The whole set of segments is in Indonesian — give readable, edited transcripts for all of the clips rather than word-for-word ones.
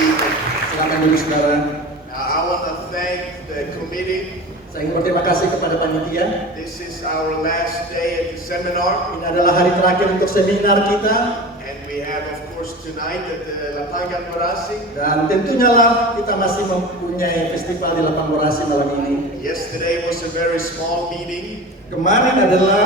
evening. Silakan dulu saudara. I want to thank the committee. Saya ingin berterima kasih kepada panitia. This is our last day at the seminar, Ini adalah hari terakhir untuk seminar kita. and we have, of course, tonight at the Lapangan Borasi. Dan tentunya lah kita masih mempunyai festival di Lapang Borasi malam ini. Yesterday was a very small meeting. Kemarin adalah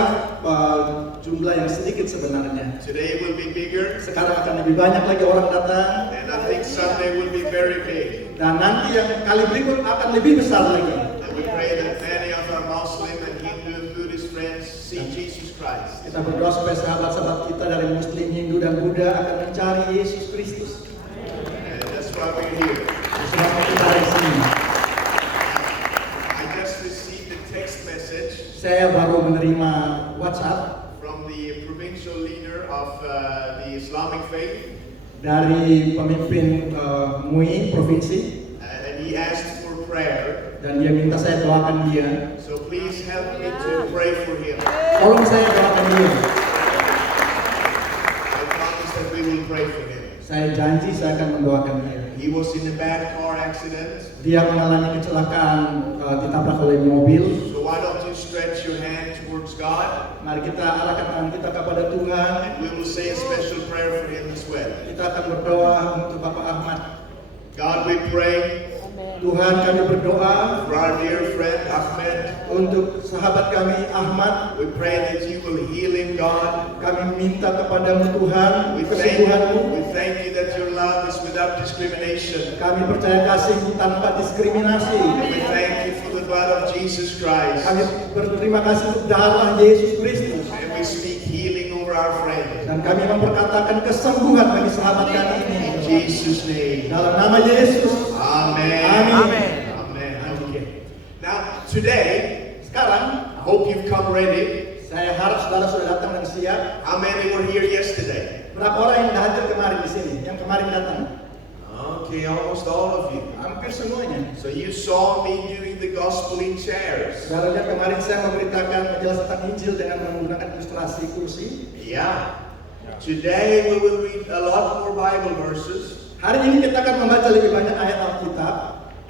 jumlah yang sedikit sebenarnya. Today will be bigger, Sekarang akan lebih banyak lagi orang datang. and I think Sunday will be very big. Dan nanti yang kali berikut akan lebih besar lagi. And we pray that many of our Muslim and Hindu and Buddhist friends see Jesus Christ. Kita berdoa supaya sahabat-sahabat kita dari Muslim, Hindu, dan Buddha akan mencari Yesus Kristus. And that's why we're here. Sebab kita hari sini. I just received a text message Saya baru menerima WhatsApp from the provincial leader of the Islamic faith, dari pemimpin MUI provinsi, and he asked for prayer. dan dia minta saya doakan dia. So please help me to pray for him. Tolong saya doakan dia. I promise that we will pray for him. Saya janji saya akan mendoakan dia. He was in a bad car accident, Dia mengalami kecelakaan ditabrak oleh mobil. so why don't you stretch your hand towards God, Mari kita arahkan tangan kita kepada Tuhan. and we will say a special prayer for him as well. Kita akan berdoa untuk Bapak Ahmad. God, we pray Tuhan, kami berdoa for our dear friend Ahmed. untuk sahabat kami Ahmad. We pray that you will heal him, God. Kami minta kepadamu Tuhan, We kesembuhanmu. thank you that your love is without discrimination. Kami percaya kasih-Mu tanpa diskriminasi. And we thank you for the blood of Jesus Christ. Kami berterima kasih untuk darah Yesus Kristus. And we speak healing over our friend. Dan kami memperkatakan kesembuhan bagi sahabat kami ini. In Jesus' name. Dalam nama Yesus. Amen. Amin. Amen. Okay. Now, today, Sekarang, I hope you've come ready. saya harap saudara sudah datang dan siap. How many were here yesterday? Berapa orang yang hadir kemarin di sini? Yang kemarin datang? Okay, almost all of you. Hampir semuanya. So you saw me doing the gospel in chairs. Saudara lihat kemarin saya memberitakan menjelaskan Injil dengan menggunakan ilustrasi kursi. Yeah. Today we will read a lot more Bible verses. Hari ini kita akan membaca lebih banyak ayat Alkitab.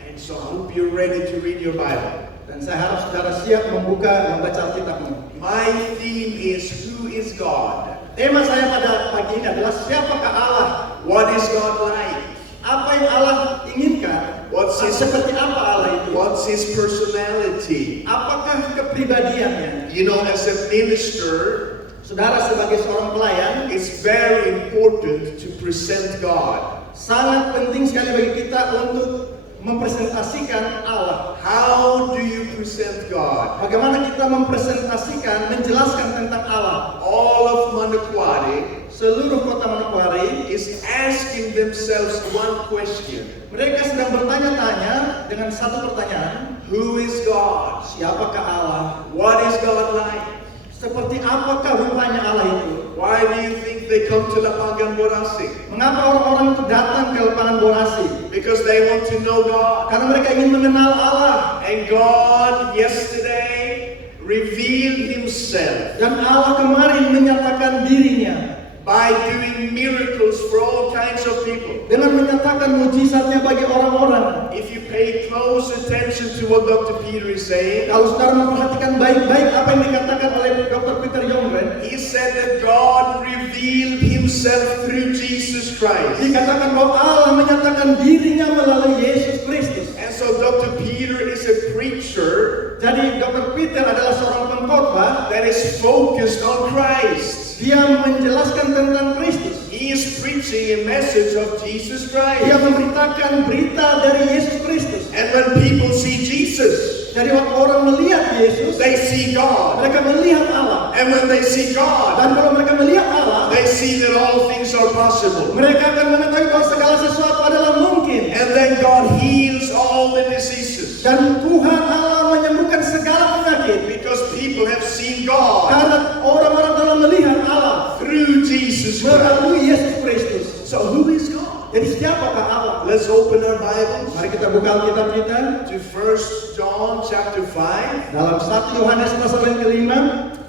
And so I hope you're ready to read your Bible. Dan saya harap saudara siap membaca Alkitabmu. My theme is who is God? Tema saya pada pagi ini adalah siapakah Allah? What is God like? Apa yang Allah inginkan? Seperti apa Allah itu? What's his personality? Apakah kepribadiannya? You know, as a minister, Saudara sebagai seorang pelayan, it's very important to present God. sangat penting sekali bagi kita untuk mempresentasikan Allah. How do you present God? Bagaimana kita mempresentasikan, menjelaskan tentang Allah? All of Manokwari Seluruh kota Manokwari, is asking themselves one question. mereka sedang bertanya-tanya dengan satu pertanyaan, Who is God? siapakah Allah? What is God like? Seperti apakah rupanya Allah itu? Why do you think they come to Lapangan Borasi? Mengapa orang-orang itu datang ke Lapangan Borasi? Because they want to know God. Karena mereka ingin mengenal Allah. And God yesterday revealed himself Dan Allah kemarin menyatakan dirinya by doing miracles for all kinds of people. dengan menyatakan mujizatnya bagi orang-orang. If you pay close attention to what Dr. Peter is saying, Kalau saudara memperhatikan baik-baik apa yang dikatakan oleh Dr. Peter Jongren, he said that God revealed himself through Jesus Christ. dikatakan bahwa Allah menyatakan dirinya melalui Yesus Kristus. And so Dr. Peter is a preacher Jadi Dr. Peter adalah seorang pengkhotbah. that is focused on Christ. Dia menjelaskan tentang Kristus. He is preaching a message of Jesus Dia Christ. memberitakan berita dari Yesus Kristus. And when people see Jesus, Jadi waktu orang melihat Yesus, they see God. mereka melihat Allah. And when they see God, Dan kalau mereka melihat Allah, they see that all things are possible. mereka akan mengetahui bahwa segala sesuatu adalah mungkin. And then God heals all the diseases. Dan Tuhan Allah menyembuhkan segala penyakit. Because people have seen God Karena orang-orang telah melihat Allah through Jesus Christ. melalui Yesus Kristus. So who is God? Jadi siapakah Allah? Let's open our Bibles Mari kita buka Alkitab kita to 1 John chapter 5. dalam 1 Yohanes pasal yang kelima.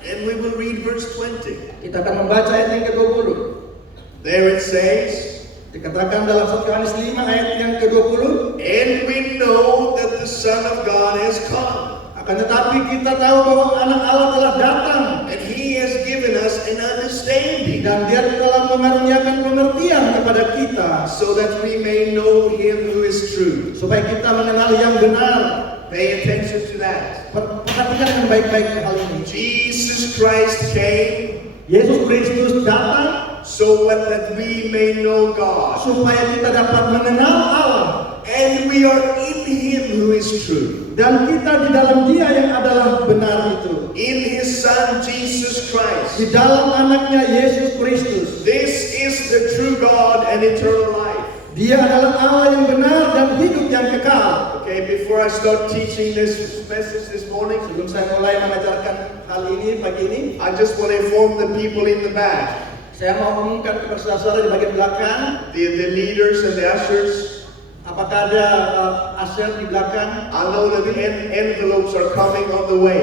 And we will read verse 20. Kita akan membaca ayat yang ke-20. There it says, Dikatakan dalam 1 Yohanes 5 ayat yang ke-20, And we know that the Son of God has come, akan tetapi kita tahu bahwa anak Allah telah datang and He has given us an understanding, dan Dia telah mengaruniakan pengertian kepada kita so that we may know Him who is true. supaya kita mengenal yang benar. Pay attention to that. Perhatikan dengan baik-baik hal ini. Jesus Christ came Yesus Kristus datang so that we may know God, supaya kita dapat mengenal Allah and we are in Him who is true, dan kita di dalam Dia yang adalah benar itu. in His Son Jesus Di Christ. dalam anaknya Yesus Kristus. This is the true God and eternal life. Dia adalah Allah yang benar dan hidup yang kekal. Okay, before I start teaching this message this morning, Sebelum saya mulai mengajarkan hal ini pagi ini, I just want to inform the people in the back, saya mau umumkan kepada saudara di bagian belakang, the leaders and the ushers. apakah ada usher di belakang? I know that the envelopes are coming on the way.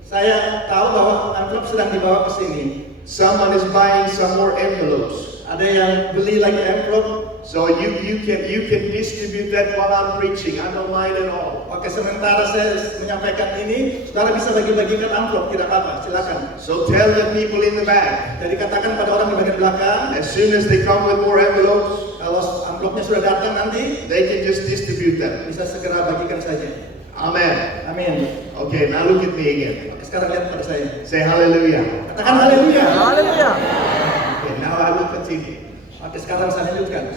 Saya tahu bahwa amplop sedang dibawa ke sini. Someone is buying some more envelopes. Ada yang beli lagi amplop. So you can distribute that while I'm preaching. I don't mind at all. Oke, sementara saya menyampaikan ini, saudara bisa bagi-bagikan amplop, tidak apa-apa, silakan. So tell the people in the back, Jadi katakan pada orang di bagian belakang, as soon as they come with more envelopes, kalau amplopnya sudah datang nanti, they can just distribute them. bisa segera bagikan saja. Amen. Amin. Okay, now look at me again. Oke, sekarang lihat pada saya. Say hallelujah. Katakan haleluya. Okay, now I will continue. Oke, sekarang saya lanjutkan.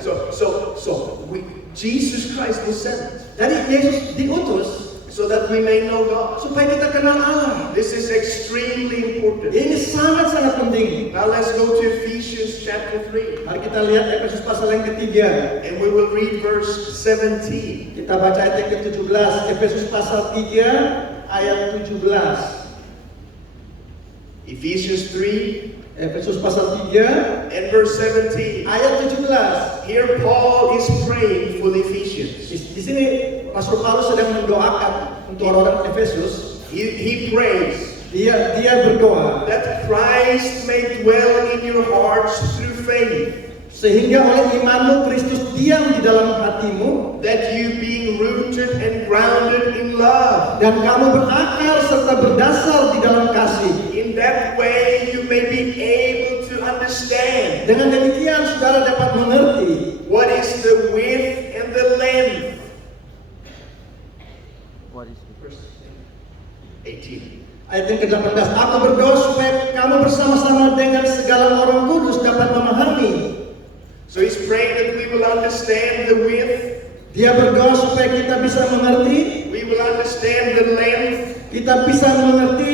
Jesus Christ was sent Jadi Yesus diutus so that we may know God. supaya kita kenal Allah. This is extremely important. Ini sangat-sangat penting. Now let's go to Ephesians chapter 3, Mari kita lihat Efesus pasal yang ketiga. and we will read verse 17. Kita baca ayat yang ke-17. Efesus pasal 3 ayat 17. Ephesians 3 Efesus pasal 3 and verse 17. ayat 17. Here Paul is praying for the Ephesians. Di sini Rasul Paulus sedang mendoakan untuk orang-orang Efesus. He prays Dia berdoa that Christ may dwell in your hearts through faith, sehingga oleh imanmu Kristus diam di dalam hatimu that you being rooted and grounded in love, dan kamu berakar serta berdasar di dalam kasih. in that way you may be able to understand Dengan demikian saudara dapat mengerti what is the width and the length. Verse 18. ayat yang ke-18. Aku berdoa supaya kamu bersama-sama dengan segala orang kudus dapat memahami. So he's praying that we will understand the width, Dia berdoa supaya kita bisa mengerti, we will understand the length, kita bisa mengerti,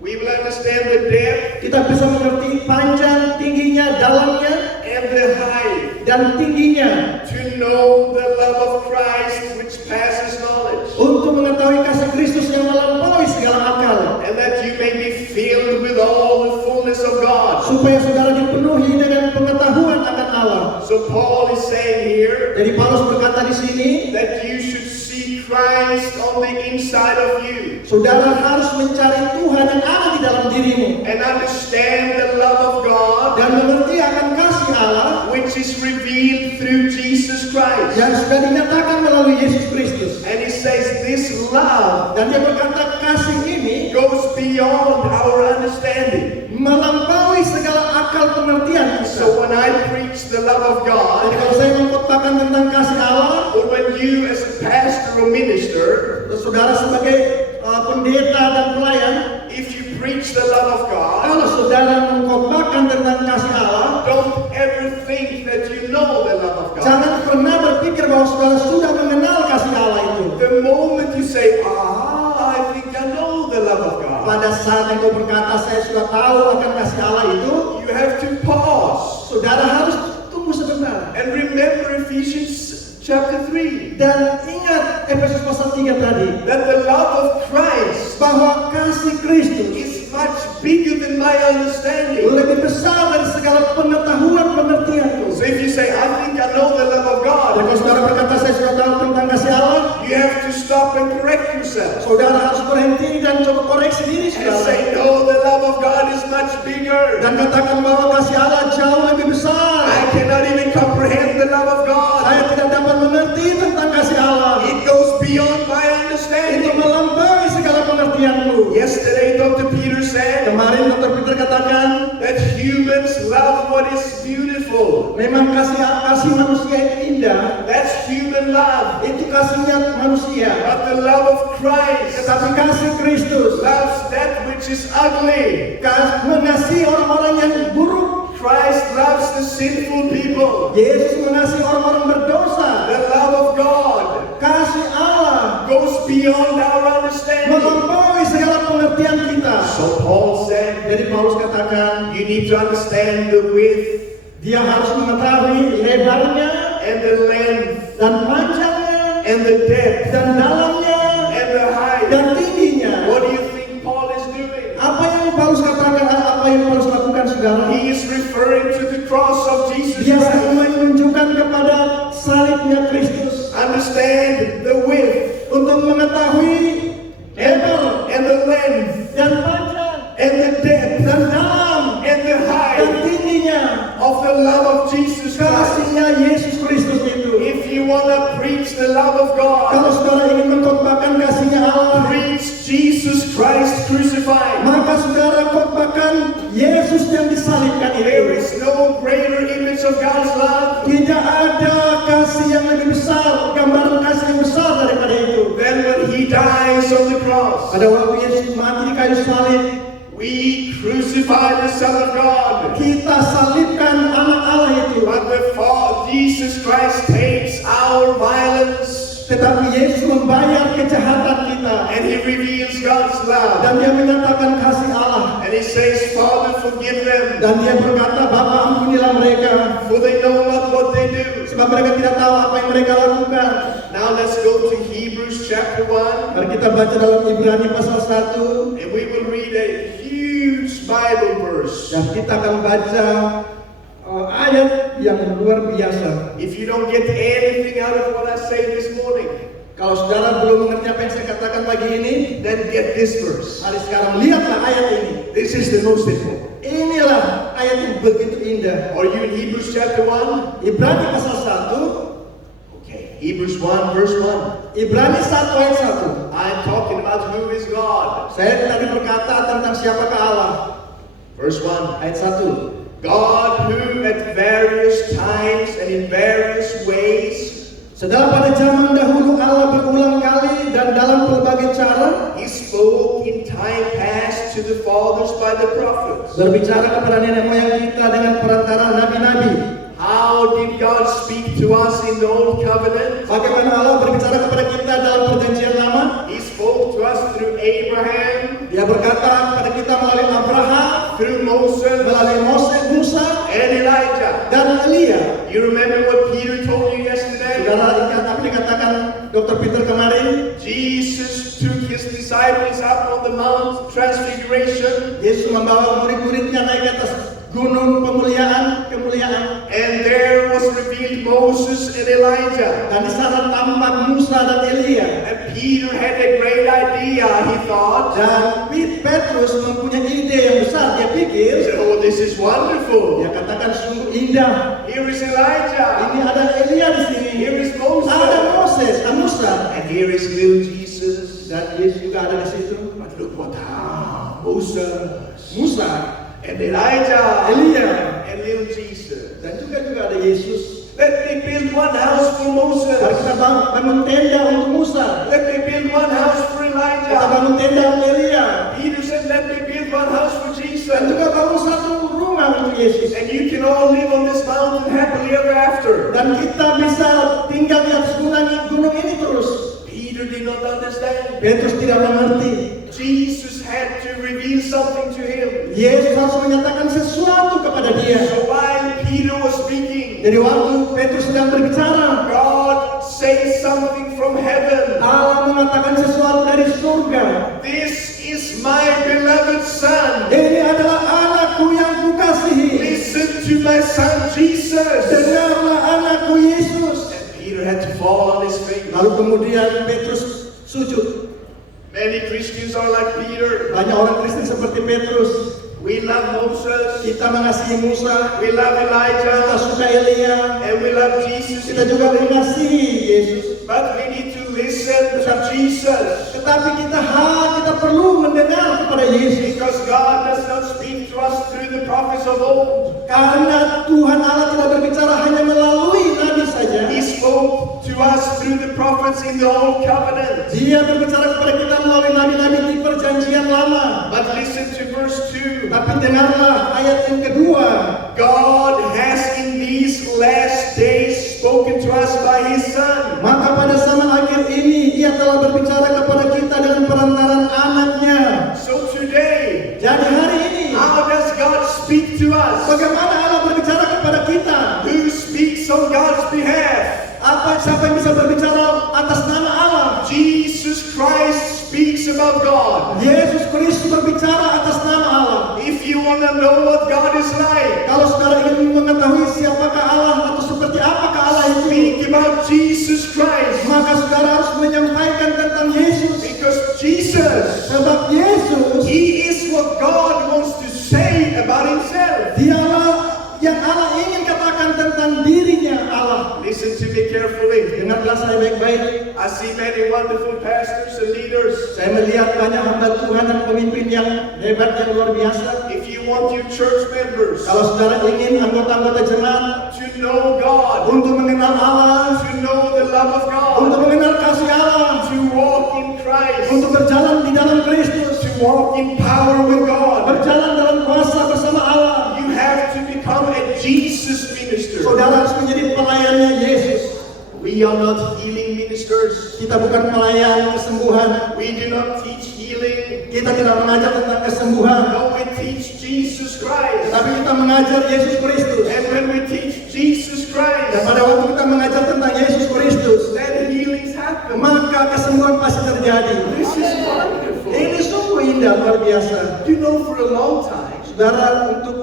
we will understand the depth kita bisa mengerti panjang, tingginya, dalamnya, and the height, dan tingginya, to know the love of Christ which passes knowledge, untuk mengetahui kasih Kristus yang melampaui segala akal, and that you may be filled with all the fullness of God. supaya saudara dipenuhi dengan pengetahuan akan Allah. So Paul is saying here Jadi Paulus berkata di sini, that you should see Christ on the inside of you saudara harus mencari Tuhan yang ada di dalam dirimu and understand the love of God dan mengerti akan kasih Allah which is revealed through Jesus Christ. yang sudah dinyatakan melalui Yesus Kristus. And he says this love Dan dia berkata kasih ini goes beyond our understanding. melampaui segala akal pengertian kita. So when I preach the love of Jadi God, kalau saya mengkhotbahkan tentang kasih Allah, or when you as a pastor or minister, saudara sebagai pendeta dan pelayan, if you preach the love of God, kalau saudara mengkhotbahkan tentang kasih Allah, don't ever think that you know the love of God. jangan pernah berpikir bahwa saudara sudah mengenal kasih Allah itu. The moment you say, I think I know the love of God, Pada saat yang kau berkata saya sudah tahu akan kasih Allah itu, you have to pause saudara harus tunggu sebentar. and remember Ephesians chapter 3, Dan ingat Efesus pasal 3 tadi, that the love of Christ bahwa kasih Kristus is much bigger than my understanding. lebih besar dari segala pengetahuan pengertianku. So if you say, I think I know the love of Dan God, kalau saudara berkata saya sudah tahu tentang kasih Allah, you have to stop and correct yourself saudara harus berhenti dan coba koreksi diri and saudara. say, no, the love of God is much bigger. Dan katakan bahwa kasih Allah jauh lebih besar. I cannot even comprehend love of God. Saya tidak dapat mengerti tentang kasih Allah. It goes beyond my Itu understanding. melampaui segala pengertianku. Yesterday, Dr. Peter said Kemarin Dr. Peter katakan, that humans love what is beautiful. memang kasih manusia itu indah. That's human love. Itu kasihnya manusia. But the love of Christ Tetapi kasih Kristus loves that which is ugly. mengasihi orang-orang yang buruk. Christ loves the sinful people. Yesus mengasihi orang-orang berdosa. The love of God Kasih Allah goes beyond our understanding. melampaui segala pengertian kita. So Paul said, Jadi Paulus katakan, you need to understand the width dia harus mengetahui lebarnya and the length dan panjangnya and the depth dan dalamnya and the height. dan tingginya. What do you think Paul is doing? Apa yang Paulus katakan, apa yang Paulus lakukan, saudara? He is referring to the cross of Jesus Dia Christ. menunjukkan kepada salibnya Kristus Understand the width untuk mengetahui lebar and the length dan panjang and the depth dan dalam and the dan height tingginya of the love of Jesus Christ. kasihnya Yesus Kristus itu. If you want to preach the love of God, Kalau saudara ingin mengkhotbahkan kasihnya Allah, preach Jesus Christ crucified. maka saudara khotbahkan Yesus yang disalibkan There itu. is no greater image of God's love Tidak ada kasih yang lebih besar, gambaran kasih yang besar daripada itu. than when He dies on the cross. Pada waktu Yesus mati di kayu salib, We crucify the Son of God, kita salibkan anak Allah itu. but Jesus Christ takes our violence Tetapi Yesus membayar kejahatan kita. and He reveals God's love. Dan dia menyatakan kasih Allah. And He says, Father, forgive them, Dan dia berkata, Bapa ampunilah mereka. for they know not what they do. Sebab mereka tidak tahu apa yang mereka lakukan. Now let's go to Hebrews chapter 1, Mari kita baca dalam Ibrani pasal 1. and we will read a huge Bible verse. Dan kita akan baca ayat yang luar biasa. If you don't get anything out of what I say this morning, Kalau saudara belum mengerti apa yang saya katakan pagi ini, then get this verse. mari sekarang lihatlah ayat ini. This is the most important. Inilah ayat yang begitu indah. Are you in Hebrews chapter 1? Ibrani pasal 1. Okay, Hebrews 1 verse 1. Ibrani 1 ayat 1. I'm talking about who is God. Saya tadi berkata tentang siapakah Allah. Verse 1. Ayat 1. God who at various times and in various ways Sedang pada zaman dahulu Allah berulang kali dan dalam berbagai cara He spoke in time past to the fathers by the prophets. berbicara kepada nenek moyang kita dengan perantara nabi-nabi. How did God speak to us in the Old Covenant? Bagaimana Allah berbicara kepada kita dalam perjanjian lama? He spoke to us through Abraham, Dia berkata kepada kita melalui Abraham, through Moses, melalui Musa and Elijah. dan Elia. You remember what Peter told you yesterday? Saudara ingat apa dikatakan Dr. Peter kemarin? Jesus took His disciples up on the Mount Transfiguration, Yesus membawa murid-muridnya naik ke atas gunung kemuliaan. and there was revealed Moses and Elijah. Dan di sana tampak Musa dan Elia. And Peter had a great idea, he thought. Dan Petrus mempunyai ide yang besar. Dia He pikir, said, oh, this is wonderful. dia katakan sungguh indah. Here is Elijah. Ini ada Elia di sini. Here is Moses. Ada Moses, ada Musa. And here is little Jesus. Dan Yesus juga ada di situ. But look what Moses Musa, and Elijah Elia, and little Jesus. dan juga ada Yesus. Let me build one house for Moses. Mari kita bangun tenda untuk Musa. Let me build one house for Kita Elijah. bangun tenda untuk Elia. Peter said, let me build one house for Dan Jesus. juga bangun satu rumah untuk Yesus. And you can all live on this mountain happily ever after. Dan kita bisa tinggal di atas gunung ini terus. Peter did not understand. Petrus tidak mengerti. Jesus had to reveal something to him. Yesus harus menyatakan sesuatu kepada dia. So while Peter was speaking, Jadi waktu Petrus sedang berbicara, God says something from heaven. Allah mengatakan sesuatu dari surga. This is my beloved son. Ini adalah anakku yang kukasihi. Listen to my son Jesus. Dengarlah anakku Yesus. And Peter had to fall on his face. Lalu kemudian Petrus sujud. Many Christians are like Peter. Banyak orang Kristen seperti Petrus. We love Moses, kita mengasihi Musa, we love kita Elijah, suka Elia, and we love Jesus. kita juga mengasihi Yesus. But we need to listen to Jesus. Tetapi kita perlu mendengar kepada Yesus. Because God does not speak to us through the prophets of old. Karena Tuhan Allah tidak berbicara hanya melalui nabi saja. He spoke to us through the prophets in the Old Covenant. Dia berbicara kepada kita melalui nabi-nabi di perjanjian lama. But listen to verse 2. Tapi dengarlah ayat yang kedua. God has in these last days spoken to us by His Son. Maka pada zaman akhir ini Ia telah berbicara kepada kita dengan perantaran anaknya. So today, Jadi hari ini, how does God speak to us? bagaimana Allah berbicara kepada kita? Who speaks on God's behalf? Siapa yang bisa berbicara atas nama Allah? Jesus Christ speaks about God. Yesus Kristus berbicara atas nama Allah. If you want to know what God is like, Kalau saudara ingin mengetahui siapakah Allah atau seperti apakah Allah itu, speak about Jesus Christ. maka saudara harus menyampaikan tentang Yesus. Because Jesus, Sebab Yesus, He is what God wants to say about Himself. Dialah yang Allah ingin katakan tentang dirinya Allah. Listen to me carefully. Dengarlah saya baik-baik. I see many wonderful pastors and leaders. Saya melihat banyak hamba Tuhan dan pemimpin yang hebat, yang luar biasa. If you want your church members Kalau saudara ingin anggota-anggota jemaat to know God, untuk mengenal Allah, to know the love of untuk God, mengenal kasih Allah, to walk in Christ, untuk berjalan di dalam Kristus, to walk in power with God, berjalan dalam kuasa bersama Allah, you have to become a Jesus minister. saudara harus menjadi pelayannya Yesus. We are not healing ministers. Kita bukan pelayan kesembuhan. We do not teach healing. Kita tidak mengajar tentang kesembuhan, No, we teach Jesus Christ. tapi kita mengajar Yesus Kristus. And when we teach Jesus Dan Christ, pada waktu kita mengajar tentang Yesus Kristus, then healings happen. maka kesembuhan pasti terjadi. This is wonderful. Ini sungguh indah, luar biasa. You know, for a long time, Saudara, untuk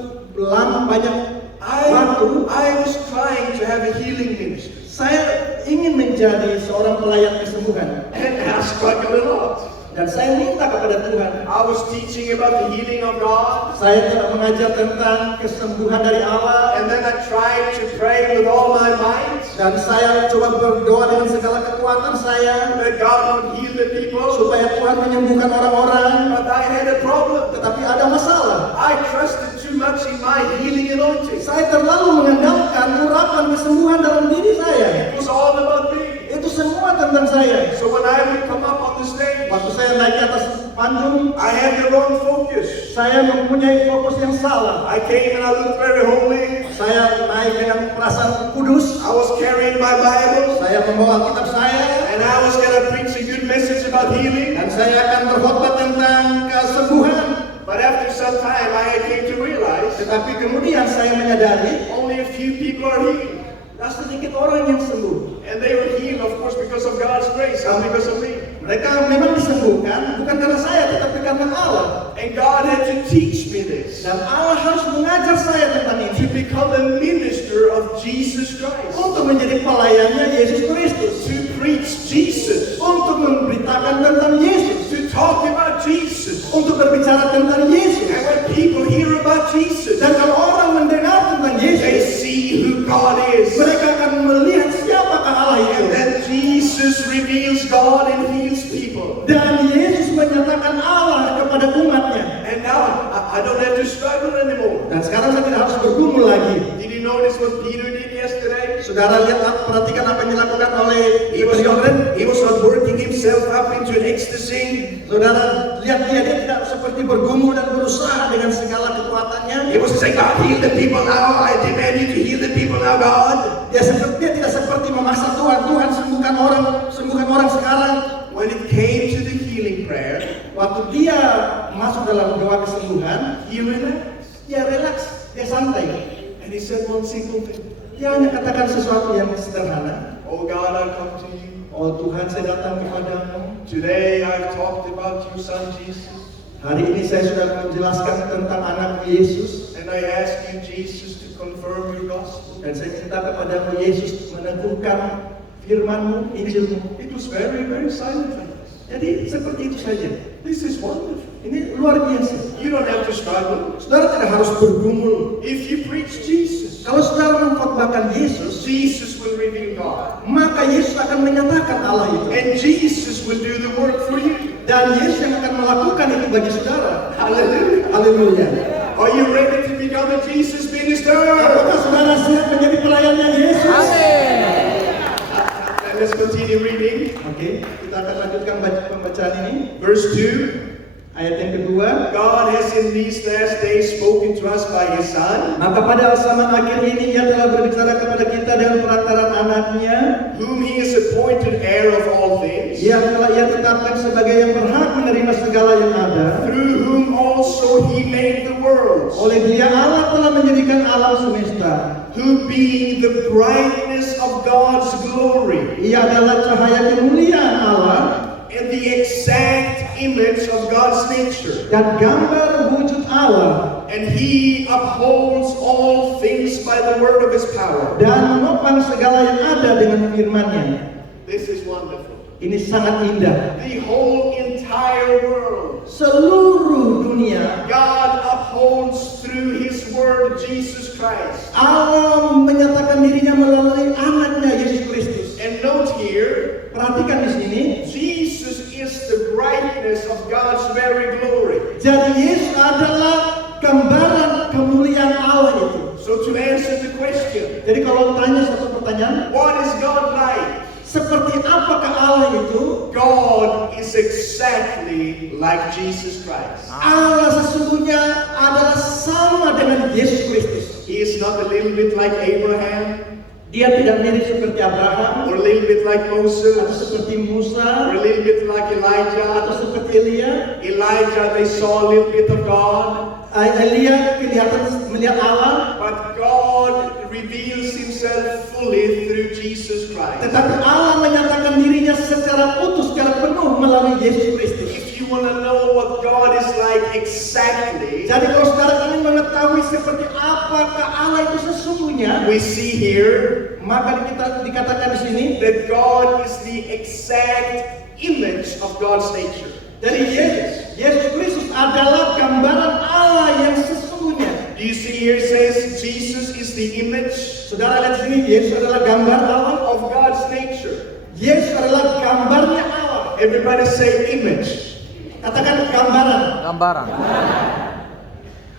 banyak waktu, I was trying to have a healing ministry. saya ingin menjadi seorang pelayan kesembuhan. And I struggled a lot. Dan saya minta kepada Tuhan. I was teaching about the healing of God. Saya tidak mengajar tentang kesembuhan dari Allah. And then I tried to pray with all my might Dan saya coba berdoa dengan segala kekuatan saya that God would heal the people. supaya Tuhan menyembuhkan orang-orang. But I had a problem. Tetapi ada masalah. I trusted too much in my healing anointing. Saya terlalu mengandalkan urapan kesembuhan dalam diri saya. It was all about me. Itu semua tentang saya. So when I would come up on the stage, Waktu saya naik ke atas panggung, I had the wrong focus. saya mempunyai fokus yang salah. I came and I looked very holy. Saya naik dengan perasaan kudus. I was carrying my Bible. Saya membawa kitab saya. And I was going to preach a good message about healing. Dan saya akan berkhotbah tentang kesembuhan. But after some time, I came to realize Tetapi kemudian saya menyadari, only a few people are healed. sedikit orang yang sembuh. And they were healed, of course, because of God's grace, not because of me. Mereka memang disembuhkan, bukan karena saya, tetapi karena Allah. And God had to teach me this. Dan Allah harus mengajar saya tentang To ini. become a minister of Jesus Christ. Untuk menjadi pelayannya Yesus Kristus. To preach Jesus. Untuk memberitakan tentang Yesus. To talk about Jesus. Untuk berbicara tentang Yesus. And when people hear about Jesus, Dan kalau orang mendengar tentang they Yesus, see who God is. mereka akan melihat siapakah Allah itu. And then Jesus reveals God and heals people. Dan Yesus menyatakan Allah kepada umatnya. And now I don't have to struggle anymore. Dan sekarang saya tidak harus bergumul lagi. Did you notice what Peter did yesterday? Saudara lihat, perhatikan apa yang dilakukan oleh He was not working himself up into an ecstasy. Saudara lihat dia tidak seperti bergumul dan berusaha dengan segala kekuatannya. He was saying, God, heal the people now. I demand you to heal the people now, God. Dia tidak seperti memaksa Tuhan. Tuhan sembuhkan orang sekarang. When it came to the healing prayer, Waktu dia masuk dalam doa kesembuhan, he relaxed. dia relaks, dia santai. And he said one simple thing. Dia hanya katakan sesuatu yang sederhana. Oh God, I come to you. Oh Tuhan, saya datang kepadamu. Today I've talked about your son Jesus. Hari ini saya sudah menjelaskan tentang anak Yesus. And I ask you, Jesus, to confirm your gospel. Dan saya minta kepadamu Yesus meneguhkan firman-Mu, Injil-Mu. It was very, very silent. Jadi seperti itu saja. This is wonderful. Ini luar biasa. You don't have to struggle. Saudara tidak harus bergumul. If you preach Jesus, Kalau saudara mengkhotbahkan Yesus, Jesus will reveal God. maka Yesus akan menyatakan Allah itu. And Jesus will do the work for you. Dan Yesus yang akan melakukan itu bagi saudara. Hallelujah. Haleluya. Are you ready to become a Jesus minister? Apakah saudara siap menjadi pelayannya Yesus? Let's continue reading. Oke, kita akan lanjutkan pembacaan ini. Verse 2. Ayat yang kedua. God has in these last days spoken to us by His Son, Maka pada zaman akhir ini Ia telah berbicara kepada kita dengan perantaraan anaknya. whom He has appointed heir of all things, Ia tetapkan sebagai yang berhak menerima segala yang ada. through whom also He made the worlds, Oleh Dia Allah telah menjadikan alam semesta. who being the brightness of God's glory Ia adalah cahaya kemuliaan Allah and the exact image of God's nature, dan gambar wujud Allah, and He upholds all things by the word of His power. dan menopang segala yang ada dengan firman-Nya. This is wonderful. Ini sangat indah. The whole entire world, Seluruh dunia God upholds through His word, Jesus Christ. Allah menyatakan dirinya melalui anaknya Yesus Kristus. And note here, Perhatikan di sini. Jesus is the brightness of God's very glory. Jadi Yesus adalah gambaran kemuliaan Allah itu. So to answer the question, Jadi kalau tanya satu pertanyaan, what is God like? seperti apakah Allah itu? God is exactly like Jesus Christ. Allah sesungguhnya adalah sama dengan Yesus Kristus. He is not a little bit like Abraham, Dia tidak mirip seperti Abraham or a little bit like atau Moses, seperti or Musa a little bit like atau Elijah. seperti Elia. Elijah, they saw a little bit of God, Elia kelihatan melihat Allah, but God reveals Himself fully through Jesus Christ. tetapi Allah menyatakan dirinya secara utuh, secara penuh melalui Yesus Kristus. If you want to know what God is like exactly, Jadi kalau saudara ingin mengetahui seperti apakah Allah itu sesungguhnya, we see here maka kita dikatakan di sini, that God is the exact image of God's nature. dari Yesus Kristus adalah gambaran Allah yang sesungguhnya. Do you see here it says Jesus is the image Saudara lihat sini, Yesus adalah gambar Allah. of God's nature? Yesus adalah gambarnya Allah. Everybody say image. Katakan gambaran. Gambaran.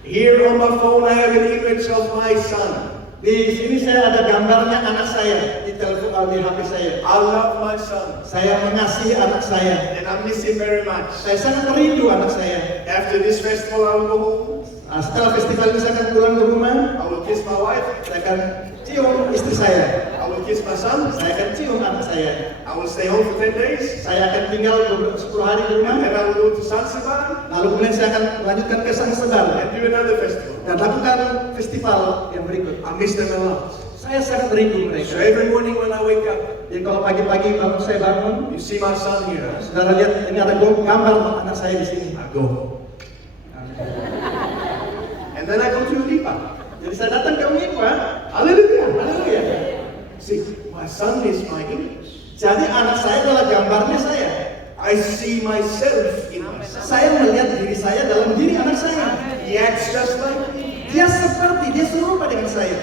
Here on my phone I have an image of my son. Di sini saya ada gambarnya anak saya di telepon di HP saya. I love my son Saya mengasihi anak saya. and I miss him very much. Saya sangat merindu anak saya. After this festival I will go home. Setelah festival ini saya akan pulang ke rumah. I will kiss my wife. Saya akan cium istri saya. I will kiss my son. Saya akan cium anak saya. I will stay home for 10 days. Saya akan tinggal 10 hari di rumah. And then I will go to Zanzibar Lalu kemudian saya akan lanjutkan ke Zanzibar and do another festival. dan lakukan festival yang berikut. I miss them a lot. Saya sangat merindu So mereka. every morning when I wake up, Jadi kalau pagi-pagi bangun saya bangun, you see my son here. saudara lihat ini ada gambar anak saya di sini. I go. And then I go to Lipa. Jadi saya datang ke Unipa. Hallelujah. Haleluya. See, my son is my image. Jadi anak saya adalah gambarnya saya. I see myself in my son. Saya melihat diri saya dalam diri anak saya. He acts just like me. Dia serupa dengan saya.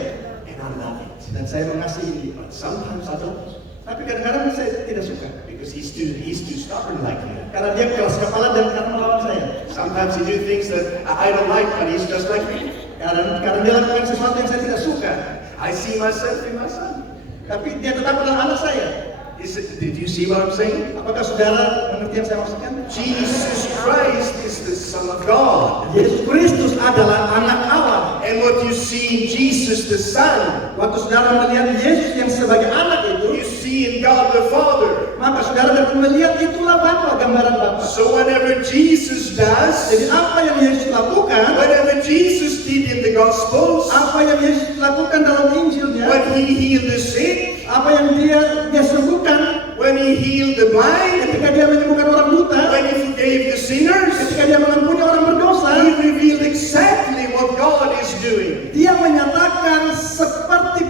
And I love it. Dan saya mengasihi dia. But sometimes I don't. Tapi kadang-kadang saya tidak suka. Because he's too stubborn like me. Karena dia keras kepala dan karena melawan saya. Sometimes he do things that I don't like, but he's just like me. Karena dia lakukan sesuatu yang saya tidak suka. I see myself in my son. Tapi dia tetap adalah anak saya. Did you see what I'm saying? Apakah saudara mengerti yang saya maksudkan? Jesus Christ is the Son of God. Yesus Kristus adalah anak Allah. And what you see in Jesus the Son, Waktu saudara melihat Yesus yang sebagai anak you itu, see in God the Father. maka saudara dapat melihat itulah Bapa, gambaran Bapa. So whatever Jesus does, Jadi apa yang Yesus lakukan, whatever Jesus did in the Gospels, apa yang Yesus lakukan dalam Injilnya, when He healed the sick, apa yang dia sembuhkan, when He healed the blind, ketika dia menyembuhkan orang buta, when He forgave the sinners, ketika dia mengampuni orang berdosa, He revealed exactly what God is doing. dia menyatakan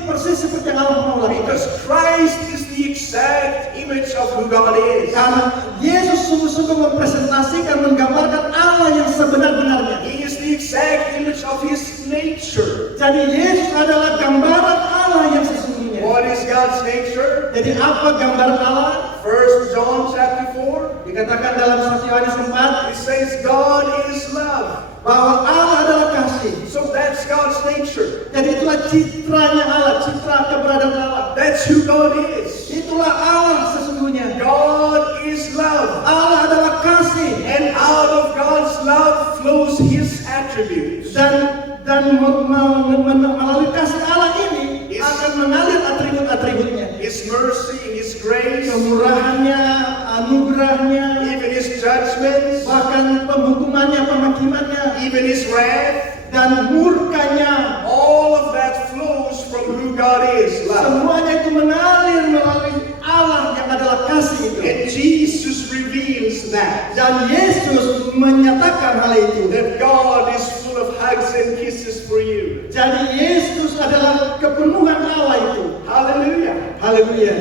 persis seperti yang Allah mau lakukan. Because Christ is the exact image of who God is. Karena Yesus sungguh-sungguh mempresentasikan, menggambarkan Allah yang sebenar-benarnya. He is exact image of His nature. Jadi Yesus adalah gambaran Allah yang sesungguhnya. What is God's nature? Jadi apa gambaran Allah? 1 John chapter 4. Dikatakan dalam 1 Yohanes 4 It says God is love. bahwa Allah adalah kasih. So that's God's nature. Jadi itulah citranya Allah, citra keberadaan Allah. That's who God is. Itulah Allah sesungguhnya. God is love. Allah adalah kasih. And out of God's love flows His attributes. Dan melalui kasih Allah ini akan mengalir atribut-atributnya. His mercy, His grace, Kemurahannya, anugerahnya, even His judgments, bahkan penghukumannya, penghakimannya, even His wrath. dan murkanya. All of that flows from who God is, love. Semuanya itu mengalir melalui Allah yang adalah kasih itu. And Jesus reveals that. Dan Yesus menyatakan hal itu. That God is full of hugs and kisses for you. Jadi Yesus adalah kepenuhan Allah itu. Hallelujah. Haleluya.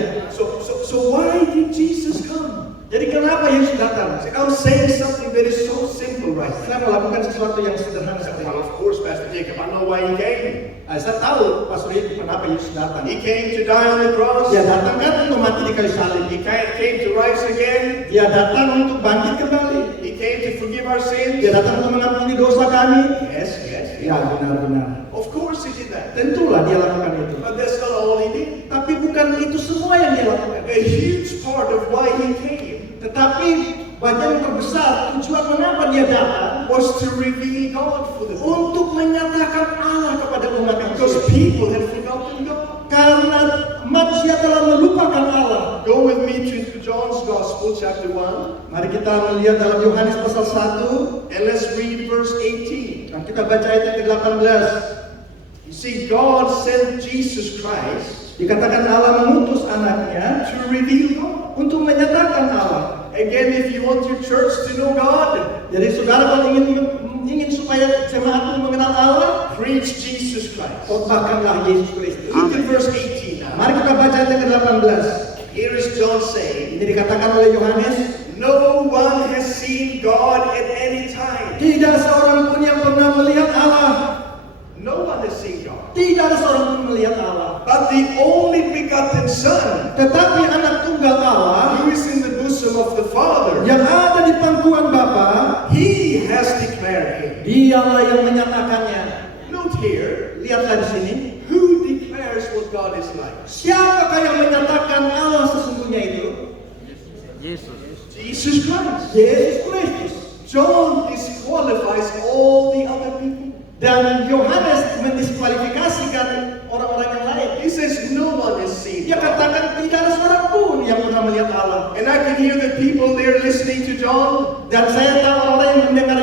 So why did Jesus come? Jadi kenapa Yesus datang? I'm saying something that is so simple right now. Saya melakukan sesuatu yang sederhana seperti Well, ini. of course, Pastor Jacob, I know why He came. Saya tahu Pastor Yudi kenapa Yesus datang. He came to die on the cross. Dia datang kan untuk mati di kayu salib. He came to rise again. Dia datang untuk bangkit kembali. He came to forgive our sins. Dia datang untuk mengampuni dosa kami. Yes. Ya, benar-benar. Of course He did that. Tentulah dia lakukan itu. But that's not all He did. Tapi bukan itu semua yang dia lakukan. A huge part of why He came Tetapi bagian terbesar tujuan mengapa dia datang was to reveal God for the people. untuk menyatakan Allah kepada umat Because manusia. people had forgotten God. Karena manusia telah melupakan Allah. Go with me to John's Gospel, chapter 1, Mari kita melihat dalam Yohanes pasal 1 and let's read verse 18. dan kita baca ayat yang ke-18. You see, God sent Jesus Christ Dikatakan Allah mengutus anaknya to reveal God. untuk menyatakan Allah. Again, if you want your church to know God, Jadi saudara kalau ingin supaya jemaatmu mengenal Allah, preach Jesus Christ. khotbahkanlah Yesus Kristus. Look at verse 18 now. Mari kita baca ayat yang ke-18. Here is John saying, Ini dikatakan oleh Yohanes, no one has seen God at any time. tidak seorang pun yang pernah melihat Allah. No one has seen God. Tidak ada seorang pun melihat Allah. But the only begotten Son, Tetapi anak tunggal Allah who is in the bosom of the Father, yang ada di pangkuan Bapa, He has declared Him. dialah yang menyatakannya. Note here, Lihatlah di sini. who declares what God is like? Siapakah yang menyatakan Allah sesungguhnya itu? Jesus Christ. Yesus Kristus. John disqualifies all the other people. Dan Yohanes mendiskualifikasikan orang-orang yang lain. He says no one has seen Dia God. katakan tidak ada seorang pun yang pernah melihat Allah. And I can hear the people there listening to John Dan saya tahu orang yang mendengar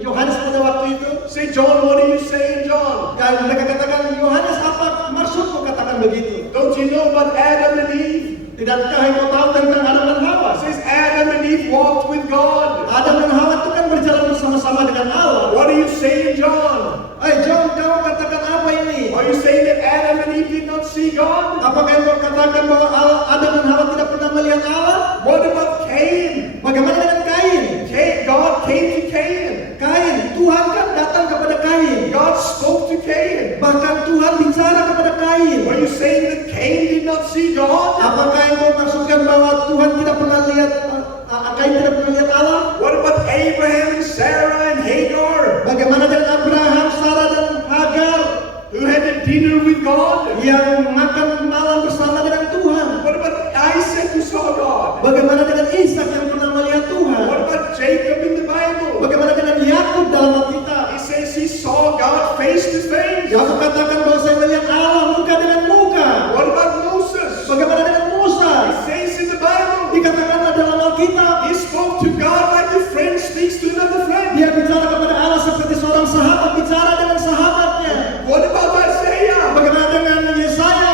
Yohanes pada waktu itu. say, John, what are you saying, John? Dan mereka katakan, Yohanes apa maksudmu katakan begitu? Don't you know about Adam and Eve? Tidakkah engkau tahu tentang Adam dan Hawa? It says Adam and Eve walked with God. Adam dan Hawa itu kan berjalan bersama-sama dengan Allah. What are you saying, John? John, kamu katakan apa ini? Are you saying that Adam and Eve did not see God? Apakah engkau katakan bahwa Adam dan Hawa tidak pernah melihat Allah? What about Cain? Bagaimana dengan Kain? God came to Cain. Kain, Tuhan kan datang kepada Kain. God spoke to Cain. Bahkan Tuhan bicara kepada Kain. Are you saying that Cain did not see God? Apakah engkau maksudkan bahwa Tuhan tidak pernah lihat, Kain tidak pernah lihat Allah? What about Abraham and Sarah and Hagar, Bagaimana dengan Abraham, Sarah dan Hagar who had a dinner with God? yang makan malam bersama dengan Tuhan? What about Isaac who saw God? Bagaimana dengan Ishak yang pernah melihat Tuhan? What about Jacob in the Bible? Bagaimana dengan Yakub dalam Alkitab? He says he saw God face to face. Yakub katakan bahwa saya melihat Allah muka dengan muka. What about Moses? Bagaimana dengan Musa? He says in the Bible, Dikatakanlah dalam Alkitab, he spoke to God like a friend speaks to another friend. dia bicara kepada Allah seperti seorang sahabat bicara dengan sahabatnya. What about Isaiah? Bagaimana dengan Yesaya?